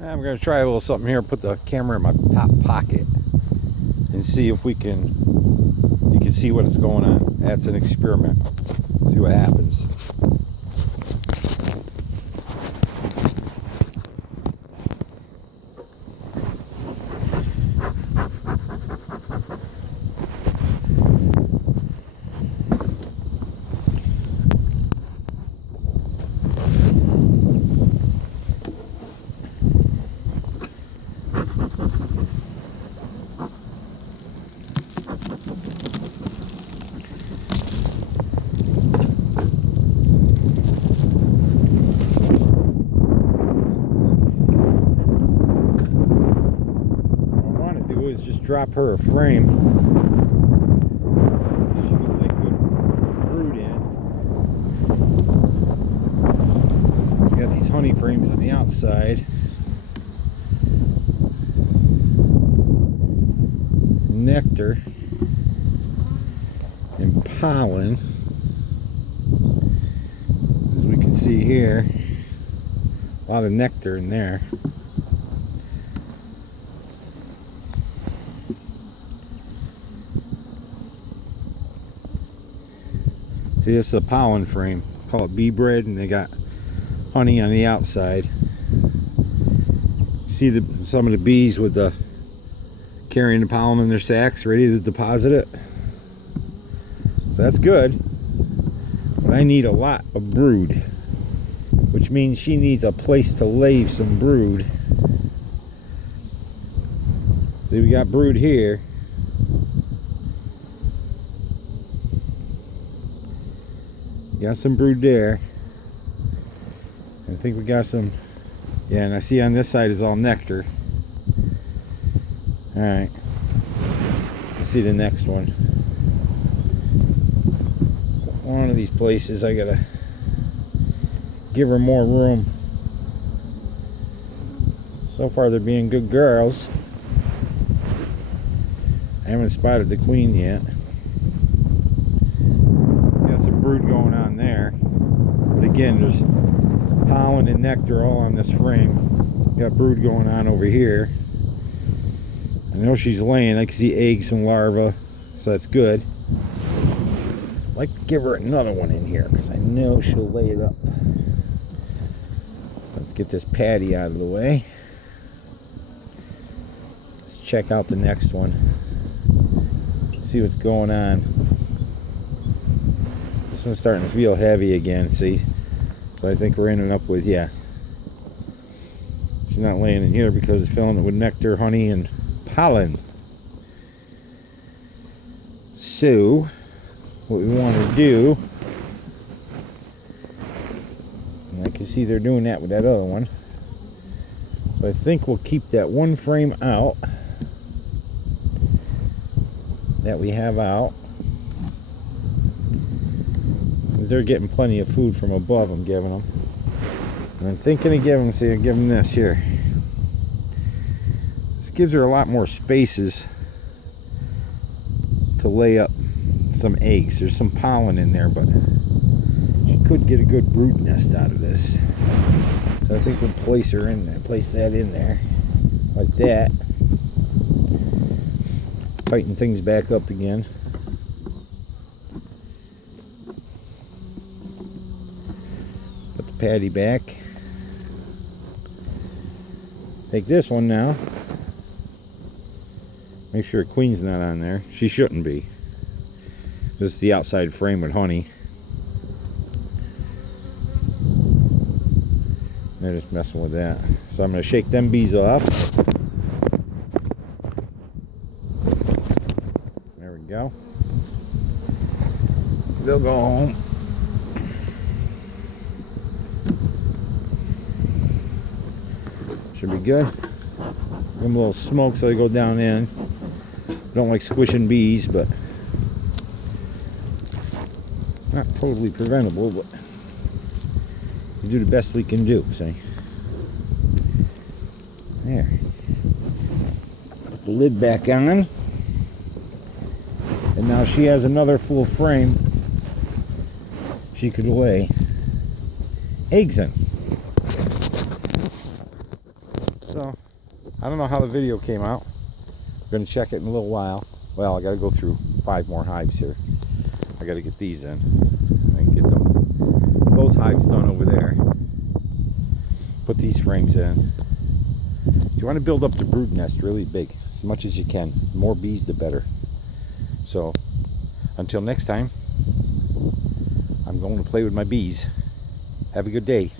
I'm going to try a little something here. Put the camera in my top pocket and see if you can see what's going on. That's an experiment. See what happens. Is just drop her a frame. She can lay good brood in. We got these honey frames on the outside. Nectar and pollen, as we can see here. A lot of nectar in there. See, this is a pollen frame. Call it bee bread, and they got honey on the outside. See some of the bees with the carrying the pollen in their sacks, ready to deposit it. So that's good. But I need a lot of brood, which means she needs a place to lay some brood. See, we got brood here. Got some brood there. I think we got some. Yeah, and I see on this side is all nectar. Alright. Let's see the next one. One of these places I gotta give her more room. So far they're being good girls. I haven't spotted the queen yet. Brood going on there, but again, there's pollen and nectar all on this frame. Got brood going on over here. I know she's laying. I can see eggs and larvae, so that's good. I'd like to give her another one in here because I know she'll lay it up. Let's get this patty out of the way. Let's check out the next one. See what's going on. This one's starting to feel heavy again, see? So I think we're ending up with, yeah. She's not laying in here because it's filling it with nectar, honey, and pollen. So, what we want to do, and I can see they're doing that with that other one. So I think we'll keep that one frame out that we have out. They're getting plenty of food from above. I'm giving them, and I'm thinking of giving them. See, I give them this here. This gives her a lot more spaces to lay up some eggs. There's some pollen in there, but she could get a good brood nest out of this. So I think we'll place her in there. Place that in there, like that. Tighten things back up again. Patty back. Take this one now. Make sure queen's not on there. She shouldn't be. This is the outside frame with honey. They're just messing with that. So I'm going to shake them bees off. There we go. They'll go home. Should be good. Give them a little smoke so they go down in. Don't like squishing bees, but not totally preventable, but we do the best we can do, see? There. Put the lid back on. And now she has another full frame she could lay eggs in. So I don't know how the video came out. I'm gonna check it in a little while. Well, I gotta go through 5 more hives here. I gotta get these in and get those hives done over there. Put these frames in. You want to build up the brood nest really big, as much as you can. The more bees, the better. So until next time, I'm going to play with my bees. Have a good day.